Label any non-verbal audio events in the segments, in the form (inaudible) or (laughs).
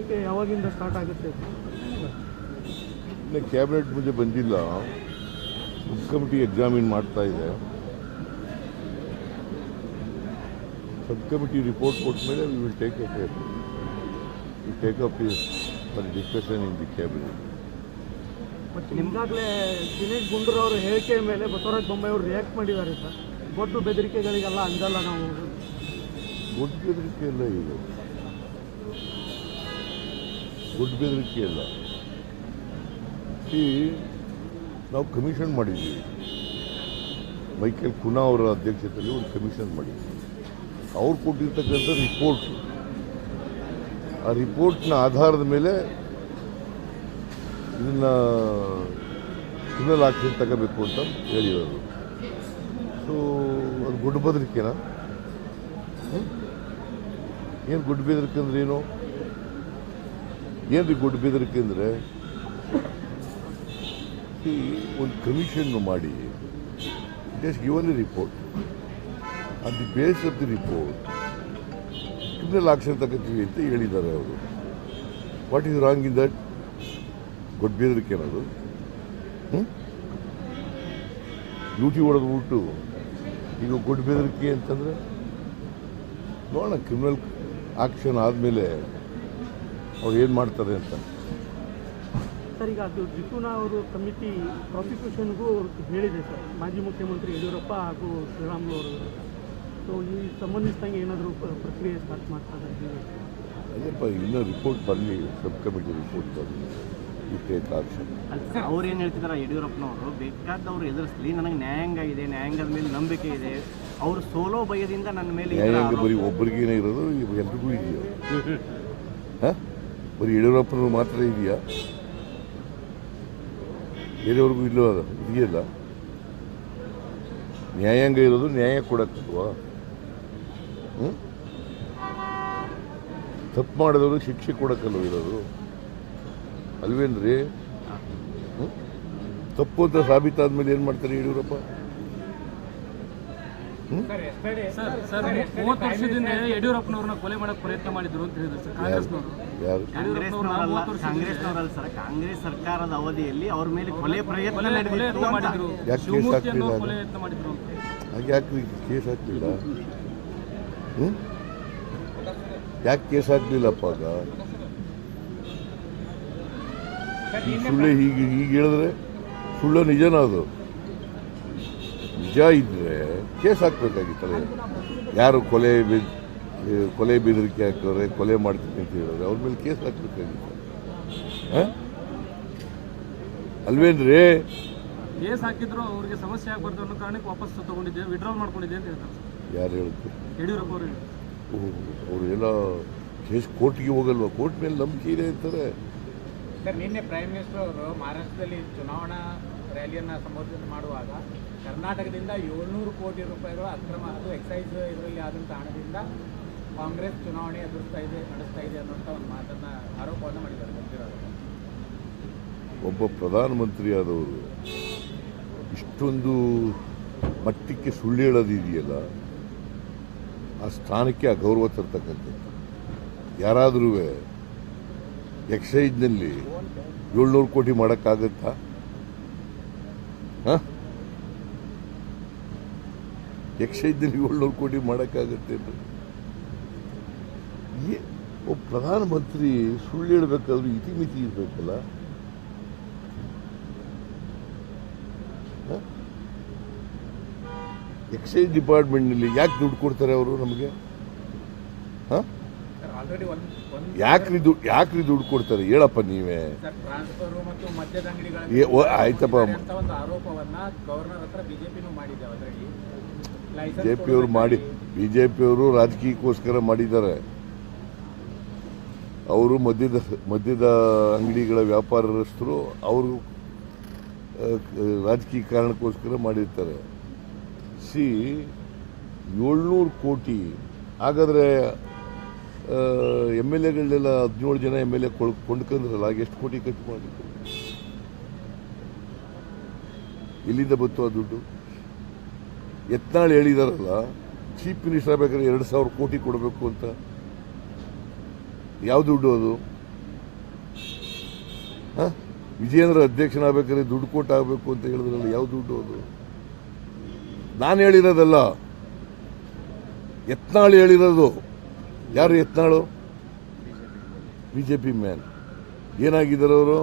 ತನಿಖೆ ಯಾವಾಗಿಂದ ಸ್ಟಾರ್ಟ್ ಆಗುತ್ತೆ? ಇನ್ನು ಕ್ಯಾಬಿನೆಟ್ ಮುಂದೆ ಬಂದಿಲ್ಲ. ಸಬ್ ಕಮಿಟಿ ಎಕ್ಸಾಮಿನ್ ಮಾಡ್ತಾ ಇದೆ. ಸಬ್ ಕಮಿಟಿ ರಿಪೋರ್ಟ್ ಕೊಟ್ಟ ಮೇಲೆ we will take up we take up for discussion in the cabinet ಮತ್ತು ನಿಮ್ಗಾಗಲೇ ದಿನೇಶ್ ಗುಂಡೂರಾವ್ ಹೇಳಿಕೆ ಮೇಲೆ ಬಸವರಾಜ ಬೊಮ್ಮಾಯಿ ಅವರು ರಿಯಾಕ್ಟ್ ಮಾಡಿದ್ದಾರೆ ಸರ್. ಗೊತ್ತು ಬೆದರಿಕೆಗಳಿಗೆಲ್ಲ ಅಂಜಲ್ಲ ನಾವು. ಗುಡ್ ಬೆದರಿಕೆ ಎಲ್ಲ ಇದು. ಗುಡ್ ಬೆದರಿಕೆ ಇಲ್ಲ. ಈ ನಾವು ಕಮಿಷನ್ ಮಾಡಿದ್ದೀವಿ ಮೈಕೇಲ್ ಕುನಾ ಅವರ ಅಧ್ಯಕ್ಷತೆಯಲ್ಲಿ ಒಂದು ಕಮಿಷನ್ ಮಾಡಿದ್ವಿ. ಅವ್ರು ಕೊಟ್ಟಿರ್ತಕ್ಕಂಥ ರಿಪೋರ್ಟ್ ಆ ರಿಪೋರ್ಟ್ನ ಆಧಾರದ ಮೇಲೆ ಇದನ್ನು ಕ್ರಿಮಿನಲ್ ಆಕ್ಷನ್ ತಗೋಬೇಕು ಅಂತ ಹೇಳಿರೋದು ಸೊ ಅದು ಗುಡ್ಡ ಬೆದರಿಕೆನಾ? ಏನು ಗುಡ್ಡ ಬೆದರಿಕೆ ಅಂದ್ರೆ ಏನು? ಏನ್ರಿ ಗುಡ್ ಬೆದರಿಕೆ ಅಂದರೆ? ಒಂದು ಕಮಿಷನ್ ಮಾಡಿ has given a report on the base of the report criminal action ತಗೋತೀವಿ ಅಂತ ಹೇಳಿದ್ದಾರೆ ಅವರು. What is wrong in that good ಬೇದರಿಕೆ ಅನ್ನೋದು ಡ್ಯೂಟಿ ಹೊಡೆದ್ಬಿಟ್ಟು ಈಗ ಗುಡ್ ಬೆದರಿಕೆ ಅಂತಂದ್ರೆ, ನೋಡೋಣ ಕ್ರಿಮಿನಲ್ ಆಕ್ಷನ್ ಆದಮೇಲೆ ಅವ್ರು ಏನು ಮಾಡ್ತಾರೆ ಅಂತ. ಸರ್ ಈಗ ಅದು ಜಿತುನಾ ಅವರು ಕಮಿಟಿ ಪ್ರಾಸಿಕ್ಯೂಷನ್ಗೂ ಹೇಳಿದೆ ಸರ್. ಮಾಜಿ ಮುಖ್ಯಮಂತ್ರಿ ಯಡಿಯೂರಪ್ಪ ಹಾಗೂ ಶ್ರೀರಾಮುಲು ಅವರು. ಸೊ ಈ ಸಂಬಂಧಿಸಿದಂಗೆ ಏನಾದರೂ ಪ್ರಕ್ರಿಯೆ ಸ್ಟಾರ್ಟ್ ಮಾಡ್ತಾರೆ ಅದೇಪ್ಪ ಇನ್ನೂ ರಿಪೋರ್ಟ್ ಬರಲಿ ಸಬ್ ಕಮಿಟಿ ರಿಪೋರ್ಟ್ ಬರಲಿ. ಈ ಟೇಕ್ ಆಕ್ಷನ್. ಸರ್ ಅವ್ರು ಏನು ಹೇಳ್ತಿದಾರೆ ಯಡಿಯೂರಪ್ಪನವರು ಬೇಕಾದವ್ರು ಎದುರಿಸಲಿ ನನಗೆ ನ್ಯಾಯಾಂಗ ಇದೆ ನ್ಯಾಯಾಂಗದ ಮೇಲೆ ನಂಬಿಕೆ ಇದೆ. ಅವರು ಸೋಲೋ ಭಯದಿಂದ ನನ್ನ ಮೇಲೆ ನ್ಯಾಯಾಂಗ ಬರೀ ಒಬ್ಬರಿಗೇನೆ ಇರೋದು ಎಲ್ರಿಗೂ ಇದೆಯಾ? (laughs) ಹಾಂ? ಬರೀ ಯಡಿಯೂರಪ್ಪನವ್ರು ಮಾತ್ರ ಇದೆಯಾ? ಬೇರೆಯವ್ರಿಗೂ ಇಲ್ಲೋ ಅದು, ಇದೆಯಲ್ಲ? ನ್ಯಾಯಾಂಗ ಇರೋದು ನ್ಯಾಯ ಕೊಡಕ್ಕಲ್ವಾ? ತಪ್ಪು ಮಾಡಿದವರು ಶಿಕ್ಷೆ ಕೊಡಕ್ಕಲ್ವ ಇರೋದು? ಅಲ್ವೇನ್ರಿ? ತಪ್ಪು ಅಂತ ಸಾಬೀತಾದ್ಮೇಲೆ ಏನು ಮಾಡ್ತಾರೆ ಯಡಿಯೂರಪ್ಪ ಸರ್ ಸರ್ ಮೂವತ್ತು ವರ್ಷದಿಂದ ಯಡಿಯೂರಪ್ಪನವ್ರನ್ನ ಕೊಲೆ ಮಾಡಕ್ ಪ್ರಯತ್ನ ಮಾಡಿದ್ರು ಅಂತ ಹೇಳಿದ್ರು ಸರ್ ಕಾಂಗ್ರೆಸ್ನವರು. ಯಾರು? ಕಾಂಗ್ರೆಸ್ನವರಲ್ಲ ಸರ್ ಕಾಂಗ್ರೆಸ್ ಸರ್ಕಾರದ ಅವಧಿಯಲ್ಲಿ ಅವ್ರ ಮೇಲೆ ಕೊಲೆ ಪ್ರಯತ್ನ ಮಾಡಿದ್ರು. ಯಾಕೆ ಕೇಸ್ ಶಿವಮೂರ್ತಿ ಅನ್ನೋ ಹಾಕ್ಲಿಲ್ಲ ಕೊಲೆ ಯತ್ನ ಮಾಡಿದ್ರು. ಯಾಕೆ ಕೇಸ್ ಹಾಕ್ಲಿಲ್ಲ? ಹ್ಞೂ ಯಾಕೆ ಕೇಸ್ ಹಾಕ್ಲಿಲ್ಲಪ್ಪ ಆಗ? ಸುಳ್ಳು ಹೀಗೆ ಹೀಗೆ ಹೇಳಿದ್ರೆ ಸುಳ್ಳು ನಿಜನ ಅದು? ನಿಜ ಇದ್ರೆ ಕೇಸ್ ಹಾಕ್ಬೇಕಾಗಿತ್ತಲ್ಲ. ಯಾರು ಕೊಲೆ ಬೆ- ಕೊಲೆ ಬೆದರಿಕೆ ಹಾಕಿದ್ರೆ ಕೊಲೆ ಮಾಡ್ತೀನಿ ಅಂತ ಹೇಳಿದ್ರೆ ಅವ್ರ ಮೇಲೆ ಕೇಸ್ ಹಾಕ್ಬೇಕಾಗಿತ್ತು. ಹ? ಅಲ್ವೇನ್ರಿ? ಕೇಸ್ ಹಾಕಿದ್ರು ಅವ್ರಿಗೆ ಸಮಸ್ಯೆ ಆಗ್ಬಾರ್ದು ಅನ್ನೋ ಕಾರಣಕ್ಕೆ ವಾಪಸ್ ತಗೊಂಡಿದ್ದೆ ವಿಡ್ರಾಲ್ ಮಾಡ್ಕೊಂಡಿದ್ದೆ ಅಂತ ಹೇಳ್ತಾರೆ. ಯಾರು ಹೇಳಿದ್ರು ಯಡಿಯೂರಪ್ಪ ಅವರು ಅವರು ಎಲ್ಲ ಕೇಸ್ ಕೋರ್ಟ್ಗೆ ಹೋಗಲ್ವಾ? ಕೋರ್ಟ್ ಮೇಲೆ ನಂಬಿಕೆ ಇದೆ ಅಂತಾರೆ. ಸರ್ ನಿನ್ನೆ ಪ್ರೈಮ್ ಮಿನಿಸ್ಟರ್ ಅವರು ಮಹಾರಾಷ್ಟ್ರದಲ್ಲಿ ಚುನಾವಣಾ ರ್ಯಾಲಿಯನ್ನು ಸಂಬೋಧನೆ ಮಾಡುವಾಗ ಕರ್ನಾಟಕದಿಂದ ಏಳ್ನೂರು ಕೋಟಿ ರೂಪಾಯಿಗಳು ಅಕ್ರಮ ಅದು ಎಕ್ಸೈಸ್ ಇದರಲ್ಲಿ ಆದಂಥ ಹಣದಿಂದ ಕಾಂಗ್ರೆಸ್ ಚುನಾವಣೆ ಎದುರಿಸ್ತಾ ಇದೆ, ನಡೆಸ್ತಾ ಇದೆ ಅನ್ನೋಂಥ ಒಂದು ಮಾತನ್ನು ಆರೋಪವನ್ನು ಮಾಡಿದ್ದಾರೆ, ಗೊತ್ತಿರೋದು. ಒಬ್ಬ ಪ್ರಧಾನಮಂತ್ರಿ ಆದವರು ಇಷ್ಟೊಂದು ಮಟ್ಟಕ್ಕೆ ಸುಳ್ಳು ಹೇಳೋದಿದೆಯಲ್ಲ, ಆ ಸ್ಥಾನಕ್ಕೆ ಅಗೌರವ ತರ್ತಕ್ಕಂಥದ್ದು. ಯಾರಾದರೂ ಎಕ್ಸೈಜ್ನಲ್ಲಿ ಏಳ್ನೂರು ಕೋಟಿ ಮಾಡೋಕ್ಕಾಗತ್ತಾ? ಹಾಂ? ಇದ್ದಲ್ಲಿ ಏಳ್ನೂರು ಕೋಟಿ ಮಾಡೋಕ್ಕಾಗತ್ತೆ ಏ- ಒಬ್ಬ ಪ್ರಧಾನಮಂತ್ರಿ ಸುಳ್ಳು ಹೇಳ್ಬೇಕಾದ್ರೂ ಇತಿಮಿತಿ ಇರಬೇಕಲ್ಲ? ಎಕ್ಸೈಸ್ ಡಿಪಾರ್ಟ್ಮೆಂಟ್ನಲ್ಲಿ ಯಾಕೆ ದುಡ್ಡು ಕೊಡ್ತಾರೆ ಅವರು ನಮಗೆ? ಹಾಂ? ಯಾಕ್ರಿ ದುಡ್ಡು ಯಾಕ್ರಿ ದುಡ್ಡು ಕೊಡ್ತಾರೆ? ಹೇಳಪ್ಪ ನೀವೇ. ಆಯ್ತಪ್ಪ. ಜೆ ಪಿ ಅವರು ಮಾಡಿ ಬಿ ಜೆ ಪಿಯವರು ರಾಜಕೀಯಕ್ಕೋಸ್ಕರ ಮಾಡಿದ್ದಾರೆ. ಅವರು ಮದ್ಯದ ಮದ್ಯದ ಅಂಗಡಿಗಳ ವ್ಯಾಪಾರಸ್ಥರು ಅವರು ರಾಜಕೀಯ ಕಾರಣಕ್ಕೋಸ್ಕರ ಮಾಡಿರ್ತಾರೆ. ಸಿ ಏಳ್ನೂರು ಕೋಟಿ. ಹಾಗಾದರೆ ಎಂ ಎಲ್ ಎಗಳನ್ನೆಲ್ಲ ಹದಿನೇಳು ಜನ ಎಂ ಎಲ್ ಎ ಕೊಂಡ್ಕೊಂಡ್ರಲ್ಲ ಎಷ್ಟು ಕೋಟಿ ಖರ್ಚು ಮಾಡಿದ್ರು? ಎಲ್ಲಿಂದ ಬಂತು ಆ ದುಡ್ಡು? ಯತ್ನಾಳ್ ಹೇಳಿದಾರಲ್ಲ, ಚೀಫ್ ಮಿನಿಸ್ಟರ್ ಬೇಕಾದ್ರೆ ಎರಡು ಸಾವಿರ ಕೋಟಿ ಕೊಡಬೇಕು ಅಂತ. ಯಾವ ದುಡ್ಡು ಅದು? ಹ? ವಿಜಯೇಂದ್ರ ಅಧ್ಯಕ್ಷನಾಗಬೇಕಾದ್ರೆ ದುಡ್ಡು ಕೊಟ್ಟಾಗಬೇಕು ಅಂತ ಹೇಳಿದ್ರಲ್ಲ, ಯಾವ ದುಡ್ಡು ಅದು? ನಾನು ಹೇಳಿರೋದಲ್ಲ, ಯತ್ನಾಳ್ ಹೇಳಿರೋದು. ಯಾರು Yatnal B J P man. ಏನಾಗಿದ್ದಾರೆ ಅವರು?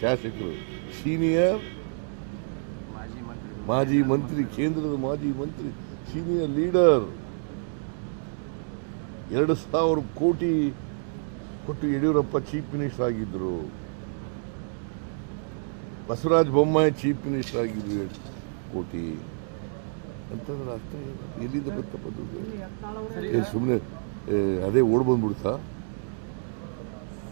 ಶಾಸಕರು. ಸೀನಿಯರ್? ಮಾಜಿ ಮಂತ್ರಿ. ಮಾಜಿ ಮಂತ್ರಿ ಕೇಂದ್ರದ ಮಾಜಿ ಮಂತ್ರಿ ಸೀನಿಯರ್ ಲೀಡರ್. ಎರಡು ಸಾವಿರ ಕೋಟಿ ಕೊಟ್ಟು ಯಡಿಯೂರಪ್ಪ ಚೀಫ್ ಮಿನಿಸ್ಟರ್ ಆಗಿದ್ರು. ಬಸವರಾಜ ಬೊಮ್ಮಾಯಿ ಚೀಫ್ ಮಿನಿಸ್ಟರ್ ಆಗಿದ್ರು ಕೋಟಿ. ಅಂತಂದ್ರೆ ಅರ್ಥ ಏನು ಎಲ್ಲಿಂದ ಬರ್ತಪ್ಪ ದುಡ್ಡು ಏನು ಸುಮ್ಮನೆ ಅದೇ ಓಡ್ ಬಂದ್ಬಿಡ್ತಾ?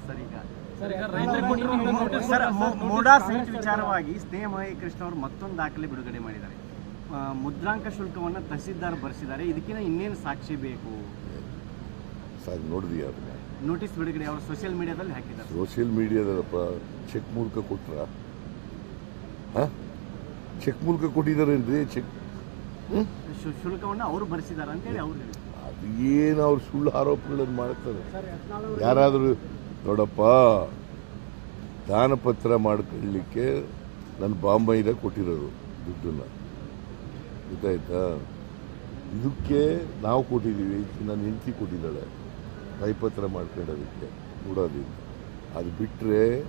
ಸರ್ ಈಗ ಸರ್ ಈಗ ರೈತರಿಗೆ ಕೊಟ್ಟಿರೋ ನೋಟಿಸ್ ಸರ್ ಮು- ಮೂಡಾ ಸೈಟ್ ವಿಚಾರವಾಗಿ ಸ್ನೇಹ ಮಹಿ ಕೃಷ್ಣ ಅವರು ಮತ್ತೊಂದು ದಾಖಲೆ ಬಿಡುಗಡೆ ಮಾಡಿದ್ದಾರೆ. ಮುದ್ರಾಂಕ ಶುಲ್ಕವನ್ನು ತಹಸೀಲ್ದಾರ್ ಬರೆಸಿದ್ದಾರೆ ಇದಕ್ಕಿಂತ ಇನ್ನೇನು ಸಾಕ್ಷಿ ಬೇಕು? ನೋಡಿದೀಯ ನೋಟಿಸ್ ಬಿಡುಗಡೆ ಅವರು ಸೋಷಿಯಲ್ ಮೀಡಿಯಾದಲ್ಲಿ ಹಾಕಿದ್ದಾರೆ. ಸೋಷಿಯಲ್ ಮೀಡಿಯಾದಲ್ಲಪ್ಪ ಚೆಕ್ ಮೂಲಕ ಕೊಟ್ರ? ಚೆಕ್ ಮೂಲಕ ಕೊಟ್ಟಿದ್ದಾರೆ ಚೆಕ್ ಶುಲ್ಕವನ್ನು ಅವರು ಭರಿಸಿದ್ದಾರೆ ಅಂತೇಳಿ ಅವ್ರು ಅದು ಏನು ಅವ್ರು ಸುಳ್ಳು ಆರೋಪಗಳನ್ನು ಮಾಡ್ತಾರೆ ಯಾರಾದರೂ ನೋಡಪ್ಪ ದಾನಪತ್ರ ಮಾಡ್ಕೊಳ್ಳಿಕ್ಕೆ ನನ್ನ ಬಾಂಬೈದ ಕೊಟ್ಟಿರೋದು ದುಡ್ಡನ್ನ. ಗೊತ್ತಾಯ್ತಾ? ಇದಕ್ಕೆ ನಾವು ಕೊಟ್ಟಿದ್ದೀವಿ ನನ್ನ ಹೆಂಡತಿ ಕೊಟ್ಟಿದ್ದಾಳೆ. ಕೈಪತ್ರ ಮಾಡ್ಕೊಂಡೋದಕ್ಕೆ ನೋಡೋದಿಲ್ಲ. ಅದು ಬಿಟ್ಟರೆ